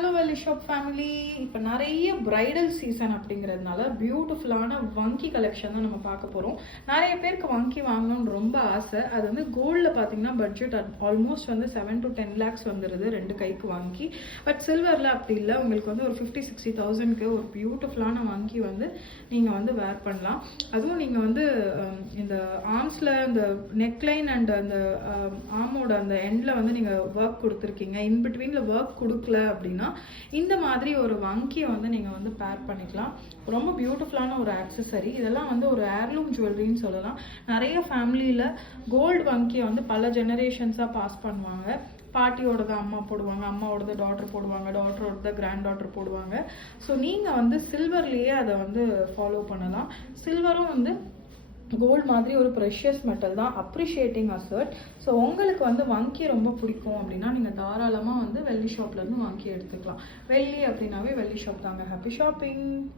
Hello வெல்லி shop family. இப்போ நிறைய bridal season அப்படிங்கிறதுனால பியூட்டிஃபுல்லான வங்கி கலெக்ஷன் தான் நம்ம பார்க்க போகிறோம். நிறைய பேருக்கு வங்கி வாங்கணும்னு ரொம்ப ஆசை. அது வந்து கோல்டில் பார்த்தீங்கன்னா பட்ஜெட் ஆல்மோஸ்ட் வந்து 7 to 10 lakhs வந்துடுது 2 கைக்கு வங்கி. பட் சில்வரில் அப்படி இல்லை, உங்களுக்கு வந்து ஒரு 50-60,000க்கு ஒரு பியூட்டிஃபுல்லான வங்கி வந்து நீங்கள் வந்து வேர் பண்ணலாம். அதுவும் நீங்கள் வந்து இந்த ஆர்ம்ஸில் இந்த நெக்லைன் அண்ட் அந்த ஆர்மோட அந்த எண்டில் வந்து நீங்கள் ஒர்க் கொடுத்துருக்கீங்க, இன்பிட்வீனில் ஒர்க் கொடுக்கல அப்படின்னா இந்த மாதிரி ஒரு வங்கியை வந்து நீங்கள் வந்து பேர் பண்ணிக்கலாம். ரொம்ப பியூட்டிஃபுல்லான ஒரு ஆக்சசரி. இதெல்லாம் வந்து ஒரு ஏர்லூம் ஜுவல்லரின்னு சொல்லலாம். நிறைய ஃபேமிலியில் கோல்டு வங்கியை வந்து பல ஜெனரேஷன்ஸாக பாஸ் பண்ணுவாங்க. பாட்டியோடது அம்மா போடுவாங்க, அம்மாவோடது டாட்டர் போடுவாங்க, டாட்டரோடது கிராண்ட் டாட்டர் போடுவாங்க. ஸோ நீங்கள் வந்து சில்வர்லேயே அதை வந்து ஃபாலோ பண்ணலாம். சில்வரும் வந்து கோல்டு மாதிரி ஒரு ப்ரெஷியஸ் மெட்டல் தான், அப்ரிஷியேட்டிங் அசர்ட். ஸோ உங்களுக்கு வந்து வங்கி ரொம்ப பிடிக்கும் அப்படின்னா நீங்கள் தாராளமாக வந்து வெள்ளி ஷாப்லேருந்து வங்கி எடுத்துக்கலாம். வெள்ளி அப்படின்னாவே வெள்ளி ஷாப் தாங்க. Happy shopping.